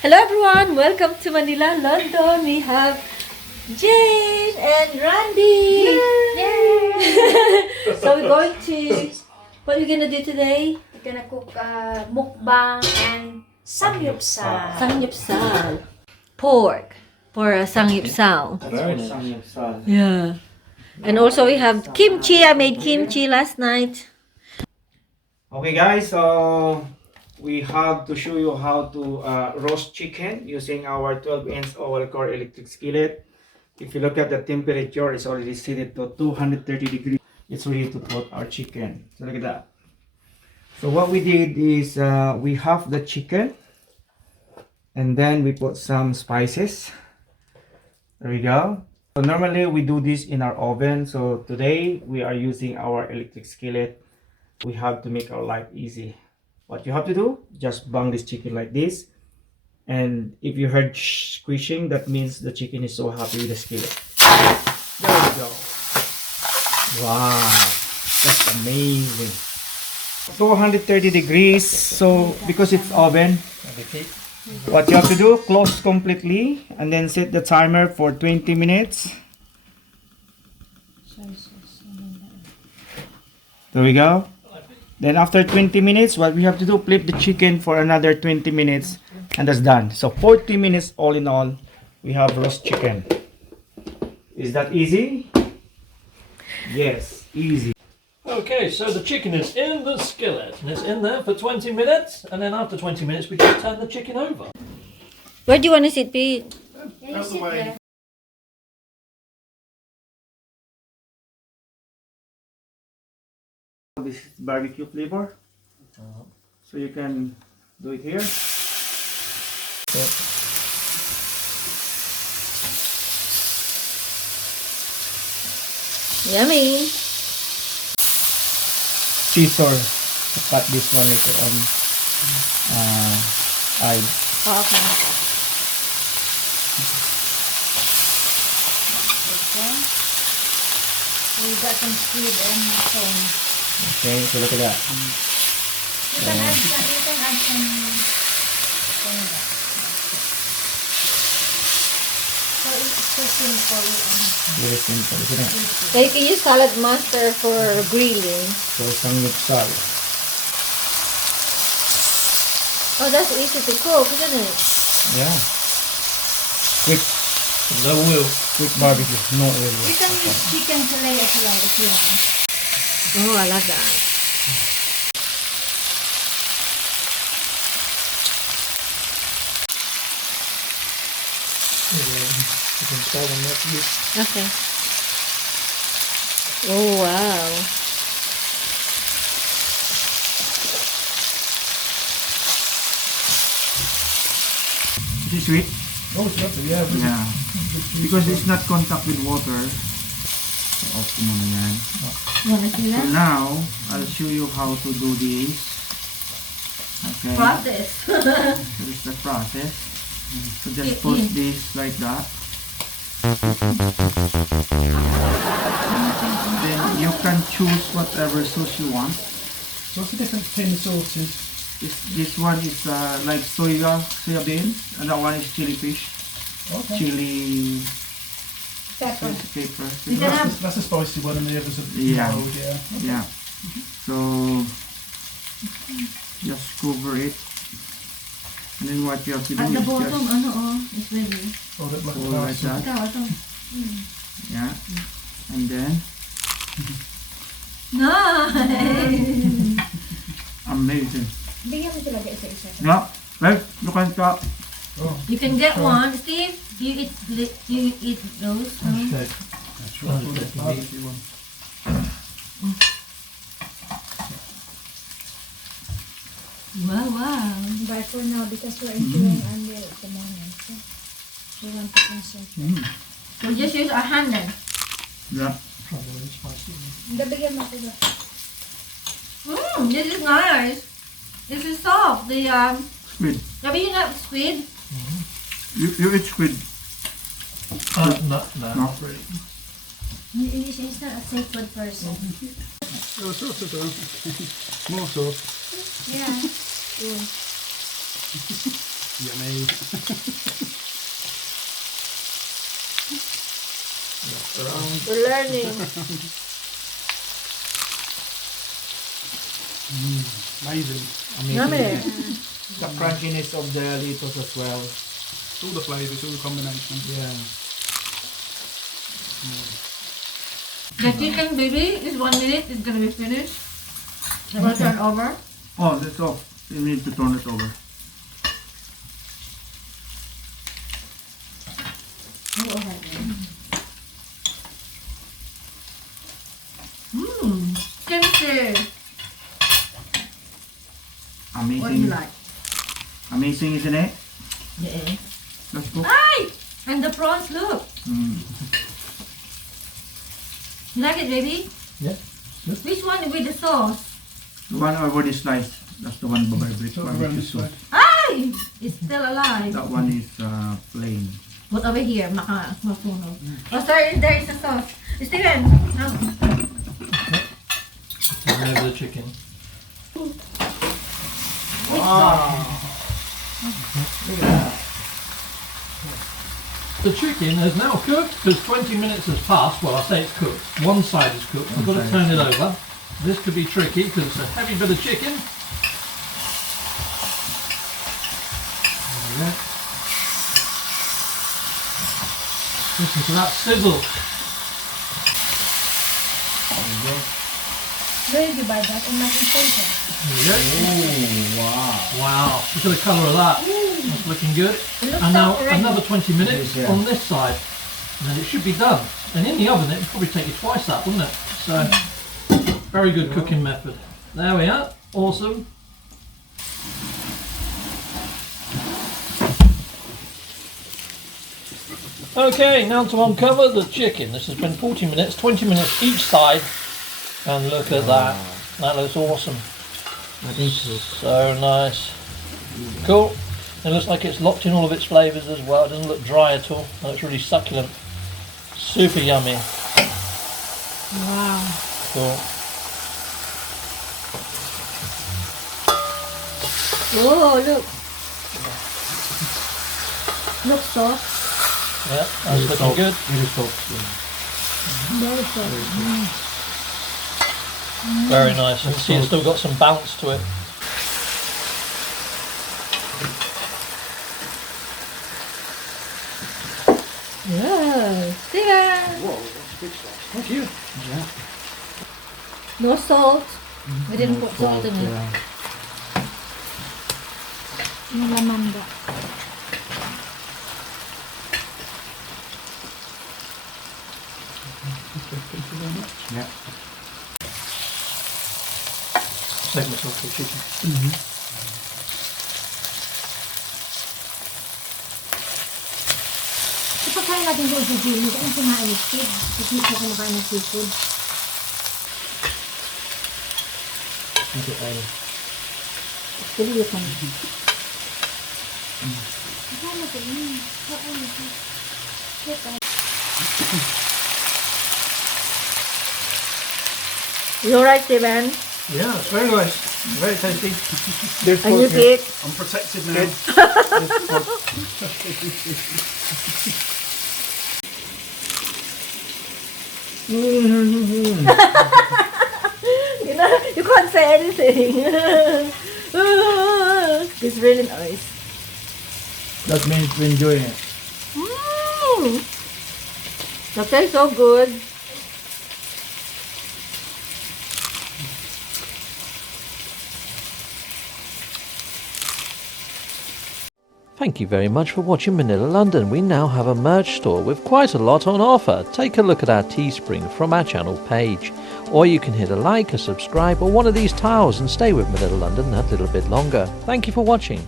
Hello everyone, welcome to Manila, London. We have Jane and Randy. Yay! So we're going to, what are we gonna do today? We're gonna cook mukbang and Sangeopsal. Sangeopsal. Pork for a Sangeopsal. Very nice. Yeah. And also we have kimchi. I made kimchi last night. Okay guys, so we have to show you how to roast chicken using our 12-inch oil core electric skillet. If you look at the temperature, it's already set to 230 degrees. It's ready to put our chicken. So look at that. So what we did is we half the chicken and then we put some spices. There we go. So normally we do this in our oven. So today we are using our electric skillet. We have to make our life easy. What you have to do, just bang this chicken like this. And if you heard squishing, that means the chicken is so happy with the skillet. There we go. Wow, that's amazing. 230 degrees. So because it's oven, what you have to do, close completely and then set the timer for 20 minutes. There we go. Then after 20 minutes, what we have to do, flip the chicken for another 20 minutes and that's done. So 40 minutes all in all, we have roast chicken. Is that easy? Yes, easy. Okay, so the chicken is in the skillet and it's in there for 20 minutes, and then after 20 minutes we just turn the chicken over. Where do you want to sit, Pete? Yeah, you sit there. This is barbecue flavor. So you can do it here. Yummy. Scissor to cut this one later on. Oh, okay. Okay. So we got some squid and some. Okay, so look at that. You can add some. So it's so simple. Very simple, isn't it? So you can use SaladMaster for grilling. So Sangeopsal. Oh, that's easy to cook, isn't it? Yeah. Quick, No oil. quick barbecue, no oil. You can use chicken fillet as well if you want. Oh, I love that. You can tell them that you Okay. Oh, wow. Is it sweet? Oh, it's lovely, yeah. Yeah. Because it's not contact with water. So, off ko muna yan. You want to see So that? now, I'll show you how to do this. Okay. Process. So this is the process. So just put this like that. Then you can choose whatever sauce you want. So what's the difference between the sauces? This one is like soya bean, and that one is chili fish, Okay. chili Pepper. pepper. You can have That's a spicy one and the others are Yeah. mild, yeah. Yeah. So just cover it, and then what you have to do at the is bottom, just ano it's ready. Hold it like a fold like parcel. that. Ito. Yeah. And then Nice! amazing. Bigyan mo talaga isa-isa. Yeah. Well, you can cut. Oh, You can get one. Steve, you eat those. Huh? okay. That's right. Hold it, barbecue one. Wow, wow. But for now, because we're enjoying our meal at the moment, so we want to concentrate. We just use our hand then. Yeah. Probably spicy one. Bigyan mo sila. This is nice. This is soft. The Squid. have you not squid? You eat squid. No, No. not really. He's not a sacred person. Oh, sauce as well. More sauce. Yeah. Yummy. We're learning. Amazing. Yummy. The crunchiness of the lettuce as well. It's all the flavours, all the combination. Yeah. The chicken, baby, is 1 minute. It's gonna be finished. I'm gonna turn over. Oh, that's off. You need to turn it over. Kimchi. What do you Amazing. like? Amazing, isn't it? Yeah. Let's go. Ay! And the prawns, look. You like it, baby? Yeah. Which one with the sauce? The one already sliced. That's the one barbecue sauce. Ay! It's still alive. That one is plain. What over here? Masunog. Oh, sorry, there is a sauce. Steven! No. Turn over the chicken. The chicken has now cooked because 20 minutes has passed. Well, I say it's cooked. One side is cooked. I've got to turn it over. This could be tricky because it's a heavy bit of chicken. There we go. Listen to that sizzle. Where did you buy that? In Mac and Paper. There we go. Oh, wow. Wow, look at the colour of that. That's looking good. It looks And now soft already. another 20 minutes Yes, yeah. on this side. And then it should be done. And in the oven it would probably take you twice that, wouldn't it? So, very good cooking method. There we are. Awesome. Okay, now to uncover the chicken. This has been 40 minutes, 20 minutes each side. And look at that. That looks awesome. I think so. So nice. Cool. It looks like it's locked in all of its flavours as well. It doesn't look dry at all. It looks really succulent. Super yummy. Wow. Cool. Oh, look. Looks soft. Yeah, that's looking good. Very soft. Very soft. Very nice. You can see it's still got some bounce to it. Yeah. Steven! Whoa, that's a big sauce. Thank you. Yeah. No salt. We didn't put salt in it. Yeah. Yung laman ba? Yeah. Save myself for chicken. Ipagkain natin doon sa Jimmy. Kung kumain ng kid. Kasi hindi ko kumakain ng seafood. Pili ka na. Kasama ko yun. Kain ito. You alright, Steven? Yeah, it's very nice. Very tasty. And you eat? I'm protected now. You know, you can't say anything. It's really nice. That means we're enjoying it. That tastes so good. Thank you very much for watching Manila London. We now have a merch store with quite a lot on offer. Take a look at our Teespring from our channel page. Or you can hit a like, a subscribe or one of these tiles and stay with Manila London that little bit longer. Thank you for watching.